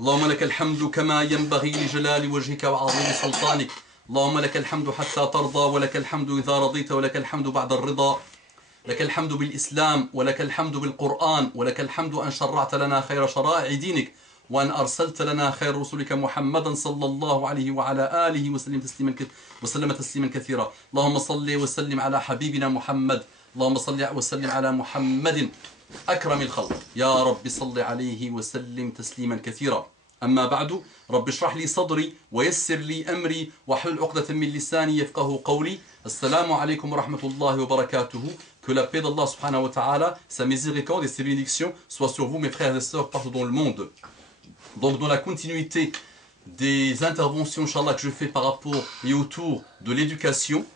اللهم لك الحمد كما ينبغي لجلال وجهك وعظيم سلطانك. اللهم لك الحمد حتى ترضى ولك الحمد إذا رضيت ولك الحمد بعد الرضا. لك الحمد بالإسلام ولك الحمد بالقرآن ولك الحمد أن شرعت لنا خير شرائع دينك وأن أرسلت لنا خير رسلك محمدا صلى الله عليه وعلى آله وسلم تسليما كثيرا. اللهم صل وسلم على حبيبنا محمد. اللهم صل وسلم على محمد أكرم الخلق. يا رب صل عليه وسلم تسليما كثيرا. أما بعد، رب اشرح لي صدري ويسر لي أمري واحلل عقدة من لساني يفقه قولي. السلام عليكم ورحمة الله وبركاته. Que la paix d'Allah subhanahu wa ta'ala, sa miséricorde et ses bénédictions soient sur vous, mes frères et sœurs, partout dans le monde. Donc dans la continuité des interventions, Inch'Allah, que je fais par rapport et autour de l'éducation,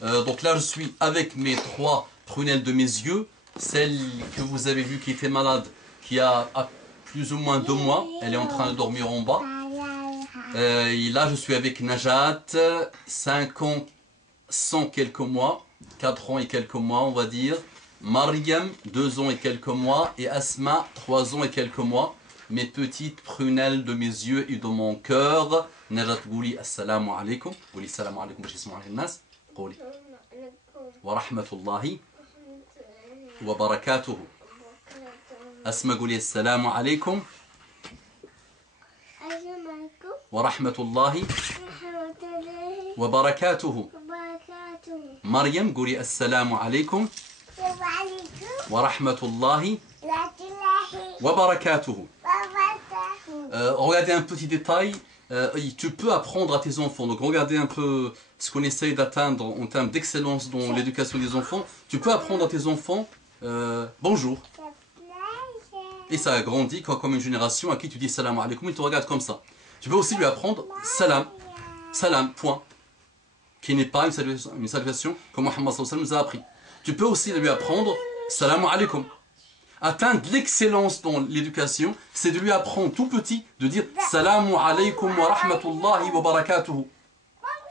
donc là je suis avec mes 3 prunelles de mes yeux, celle que vous avez vue qui était malade, qui a plus ou moins 2 mois, elle est en train de dormir en bas. Et là je suis avec Najat, 5 ans, 100 quelques mois, 4 ans et quelques mois on va dire, Mariam, 2 ans et quelques mois, et Asma, 3 ans et quelques mois. Mes petites prunelles de mes yeux et de mon cœur. Najat Gouli, assalamu alaikum. Gouli, assalamu alaikum, bash yisma'u al-nas. Gouli. Wa rahmatullahi wa barakatuhu. Asma Gouli, assalamu alaikum. Wa rahmatullahi wa barakatuhu. Mariam Gouli, assalamu alaikum. Wa rahmatullahi wa barakatuhu. Regardez un petit détail, tu peux apprendre à tes enfants, donc regardez un peu ce qu'on essaye d'atteindre en termes d'excellence dans l'éducation des enfants. Tu peux apprendre à tes enfants bonjour. Et ça a grandi comme une génération à qui tu dis salam alaikum, il te regarde comme ça. Tu peux aussi lui apprendre salam, salam, point, qui n'est pas une salutation comme Muhammad sallallahu alayhi wa sallam nous a appris. Tu peux aussi lui apprendre salam alaikum. Atteindre l'excellence dans l'éducation, c'est de lui apprendre tout petit de dire Salamu alaykum wa rahmatullahi wa barakatuhu.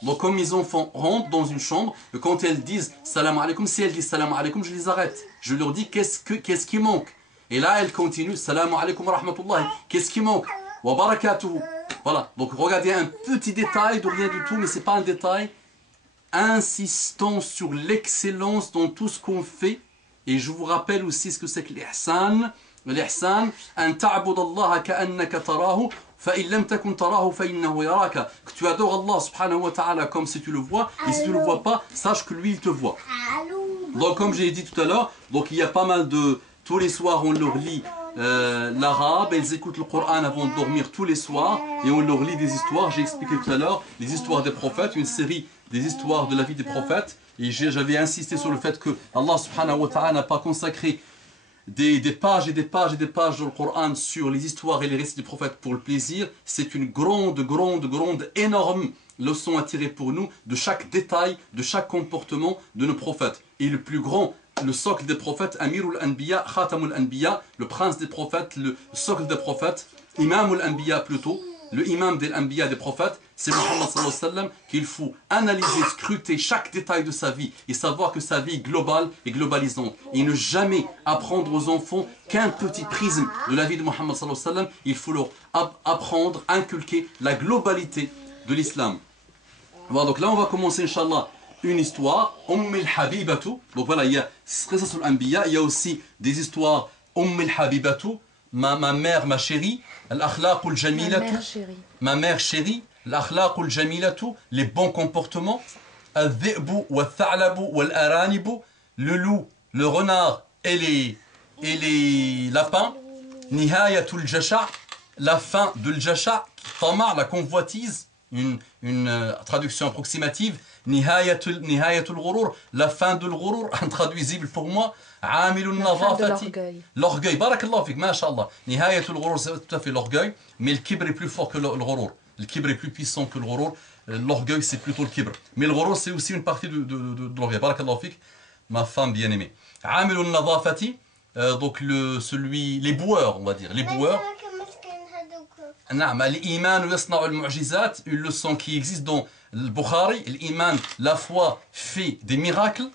Donc comme mes enfants rentrent dans une chambre, et quand elles disent Salamu alaykum, si elles disent Salamu alaykum, je les arrête. Je leur dis qu'est-ce qui manque. Et là elles continuent Salamu alaykum wa rahmatullahi. Qu'est-ce qui manque? Wa barakatuhu. Voilà, donc regardez un petit détail de rien du tout, mais ce n'est pas un détail. Insistons sur l'excellence dans tout ce qu'on fait. Et je vous rappelle aussi ce que c'est que l'ihsan. L'ihsan, an ta'bud Allah ka'annaka tarahu, fa in lam takun tarahu fa innahu yaraka. Que tu adores Allah subhanahu wa ta'ala comme si tu le vois, et si tu ne le vois pas, sache que lui il te voit. Donc comme j'ai dit tout à l'heure, donc il y a pas mal de... Tous les soirs on leur lit l'arabe, elles écoutent le Coran avant de dormir tous les soirs, et on leur lit des histoires, j'ai expliqué tout à l'heure, les histoires des prophètes, une série des histoires de la vie des prophètes. Et j'avais insisté sur le fait que Allah subhanahu wa ta'ala n'a pas consacré des pages et des pages et des pages dans le Coran sur les histoires et les récits des prophètes pour le plaisir. C'est une grande, énorme leçon à tirer pour nous de chaque détail, de chaque comportement de nos prophètes. Et le plus grand, le socle des prophètes, Amirul Anbiya, Khatamul Anbiya, le prince des prophètes, le socle des prophètes, Imamul Anbiya plutôt, le imam des Anbiya des prophètes, c'est Muhammad sallallahu alayhi wa sallam qu'il faut analyser, scruter chaque détail de sa vie et savoir que sa vie est globale et globalisante. Et ne jamais apprendre aux enfants qu'un petit prisme de la vie de Muhammad sallallahu alayhi wa sallam. Il faut leur apprendre, inculquer la globalité de l'islam. Voilà, donc là on va commencer, Inch'Allah, une histoire, al-Habibatu. Donc voilà, il y a Qisasul Anbiya, il y a aussi des histoires al-Habibatu, ma mère, ma chérie, al-Akhlaqul Jamilatu, ma mère chérie, al-Akhlaqul Jamilatu, les bons comportements, al-Dhi'bu wal-Tha'labu wal-Aranibu, le loup, le renard et les lapins, Nihayatul Jasha, la fin de l'Jasha, Tamar, la convoitise, une traduction approximative, Nihayatul Ghurur, la fin de l'Ghurur, intraduisible pour moi, Amilun Nadafati, l'orgueil, barakallahu fik, masha'Allah. Nihayatul Ghurur, c'est tout à fait l'orgueil, mais le kibr est plus fort que le Ghurur. Le kibr est plus puissant que le Ghurur. L'orgueil, c'est plutôt le kibr. Mais le Ghurur, c'est aussi une partie de l'orgueil. Barakallahu fik, ma femme bien-aimée. Amilun Nadafati, donc les boueurs, on va dire, les boueurs. L'iman yasna'u al-mu'jizat, une leçon qui existe dans le Bukhari. L'iman, la foi, fait des miracles.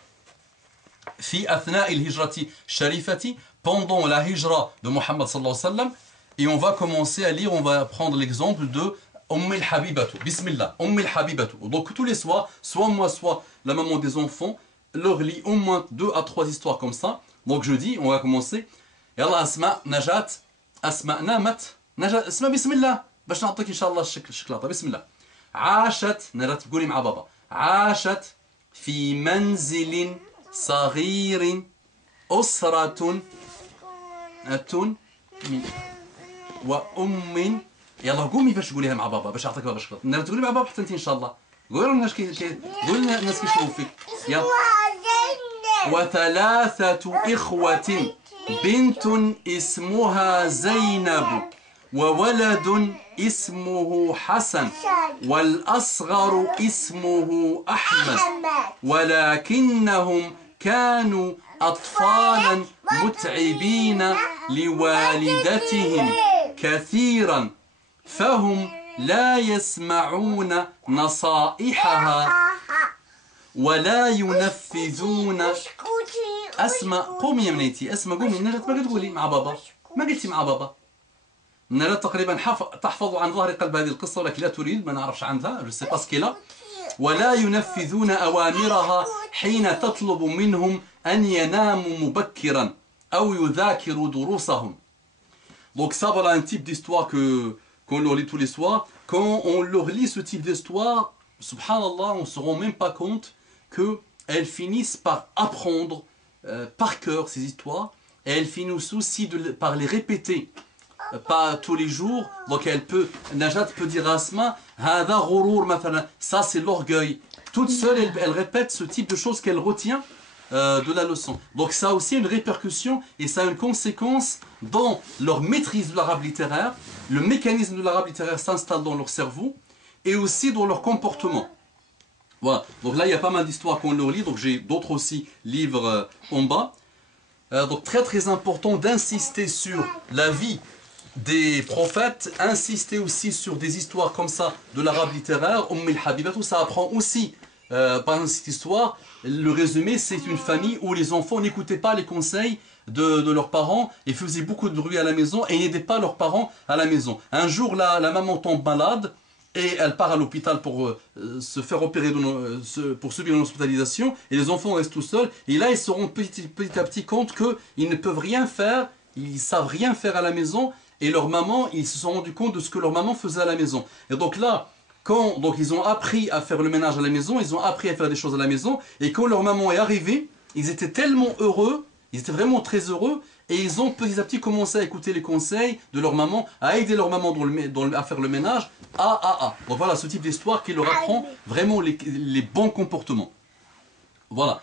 Fi athna il-hijrati sharifati, pendant la hijra de Muhammad sallallahu alayhi wa sallam. Et on va commencer à lire, on va prendre l'exemple de al-Habibatu. Bismillah, al-Habibatu. Donc tous les soirs, soit moi, soit la maman des enfants, leur lit au moins 2 à 3 histoires comme ça. Donc je dis, on va commencer. Yallah Asma, Najat, Asma, Namat, Najat, Asma, Bismillah. باش نعطيك ان شاء الله الشكلاطه بسم الله. عاشت نجات تقولي مع بابا. عاشت في منزل صغير أسرة وأم. يلا قومي باش تقوليها مع بابا باش نعطيك بابا الشكلاطه. نجات تقولي مع بابا حتى انت ان شاء الله. قولوا الناس قولوا الناس كيشوفوا فيك. يلا. وثلاثة إخوة بنت اسمها زينب وولد اسمه حسن والأصغر اسمه أحمد ولكنهم كانوا أطفالا متعبين لوالدتهم كثيرا فهم لا يسمعون نصائحها ولا ينفذون. أسمع قومي يا منيتي أسمع قومي. نجات ما تقولي مع بابا ما قلتي مع بابا. نجات تقريبا تحفظ عن ظهر قلب هذه القصة ولكن لا تريد ما نعرفش عنها. جو سي با سكيلا. ولا ينفذون أوامرها حين تطلب منهم أن يناموا مبكرا أو يذاكروا دروسهم. Donc ça voilà un type d'histoire qu'on leur lit tous les soirs. Quand on leur lit ce type d'histoire, subhanallah, on ne se rend même pas compte qu'elles finissent par apprendre par cœur ces histoires et elles finissent aussi par les répéter. Pas tous les jours. Donc elle peut, Najat peut dire à Asma, Hada ghurur mathalan, ça c'est l'orgueil. Toute seule, elle répète ce type de choses qu'elle retient de la leçon. Donc ça a aussi une répercussion et ça a une conséquence dans leur maîtrise de l'arabe littéraire. Le mécanisme de l'arabe littéraire s'installe dans leur cerveau et aussi dans leur comportement. Voilà. Donc là, il y a pas mal d'histoires qu'on leur lit. Donc j'ai d'autres aussi livres en bas. Donc très très important d'insister sur la vie des prophètes, insister aussi sur des histoires comme ça de l'arabe littéraire. al-Habibatu, ça apprend aussi, par exemple cette histoire, le résumé, c'est une famille où les enfants n'écoutaient pas les conseils de leurs parents et faisaient beaucoup de bruit à la maison et n'aidaient pas leurs parents à la maison. Un jour, la maman tombe malade et elle part à l'hôpital pour se faire opérer, pour subir une hospitalisation et les enfants restent tout seuls. Et là, ils se rendent petit à petit compte qu'ils ne peuvent rien faire, ils ne savent rien faire à la maison. Et leur maman, ils se sont rendus compte de ce que leur maman faisait à la maison. Et donc là, donc ils ont appris à faire le ménage à la maison, ils ont appris à faire des choses à la maison. Et quand leur maman est arrivée, ils étaient tellement heureux, ils étaient vraiment très heureux. Et ils ont petit à petit commencé à écouter les conseils de leur maman, à aider leur maman à faire le ménage. Donc voilà ce type d'histoire qui leur apprend vraiment les bons comportements. Voilà.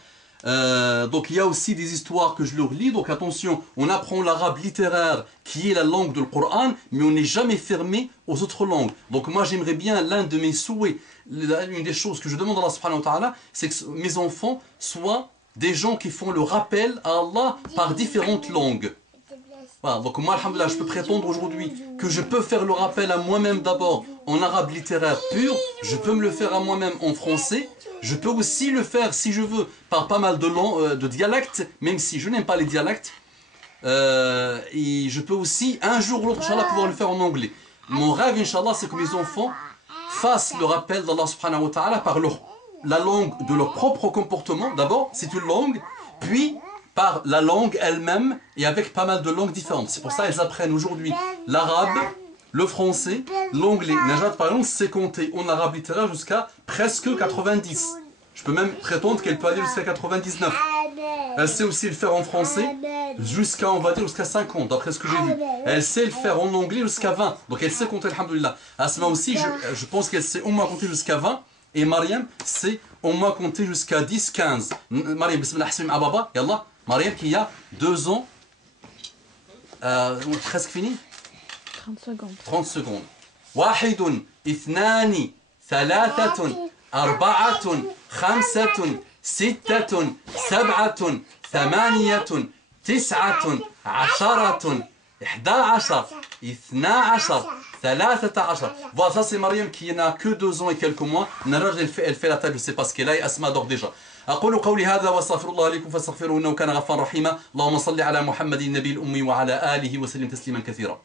Donc il y a aussi des histoires que je leur lis. Donc attention, on apprend l'arabe littéraire qui est la langue de Coran, mais on n'est jamais fermé aux autres langues. Donc moi j'aimerais bien, l'un de mes souhaits, une des choses que je demande à Allah subhanahu wa ta'ala, c'est que mes enfants soient des gens qui font le rappel à Allah par différentes langues. Voilà, donc moi alhamdoulilah, je peux prétendre aujourd'hui que je peux faire le rappel à moi-même d'abord en arabe littéraire pur, je peux me le faire à moi-même en français. Je peux aussi le faire, si je veux, par pas mal de dialectes, même si je n'aime pas les dialectes. Et je peux aussi, un jour ou l'autre, Inch'Allah, pouvoir le faire en anglais. Mon rêve, Inch'Allah, c'est que mes enfants fassent le rappel d'Allah subhanahu wa ta'ala par la langue de leur propre comportement. D'abord, c'est une langue, puis par la langue elle-même et avec pas mal de langues différentes. C'est pour ça qu'ils apprennent aujourd'hui l'arabe, le français, l'anglais. Najat, par exemple, sait compter en arabe littéraire jusqu'à presque 90. Je peux même prétendre qu'elle peut aller jusqu'à 99. Elle sait aussi le faire en français jusqu'à, on va dire, jusqu'à 50, d'après ce que j'ai vu. Elle sait le faire en anglais jusqu'à 20. Donc elle sait compter, alhamdoulilah. Asma aussi, je pense qu'elle sait au moins compter jusqu'à 20. Et Mariam sait au moins compter jusqu'à 10, 15. Mariam, bismillah, hasbim ababa, yallah. Mariam qui a 2 ans, presque fini. 30 secondes. 30 secondes. واحد اثنان ثلاثة أربعة خمسة ستة سبعة ثمانية تسعة عشرة 11 12 13. Voilà, ça c'est Mariam qui n'a que 2 ans et quelques mois. Naraj, elle fait la table, je ne sais pas ce qu'elle a, et Asma dort déjà. أقول قولي هذا واستغفر الله لكم فاستغفروه إنه كان غفارا رحيما. اللهم صل على محمد النبي الأمي وعلى آله وسلم تسليما كثيرا.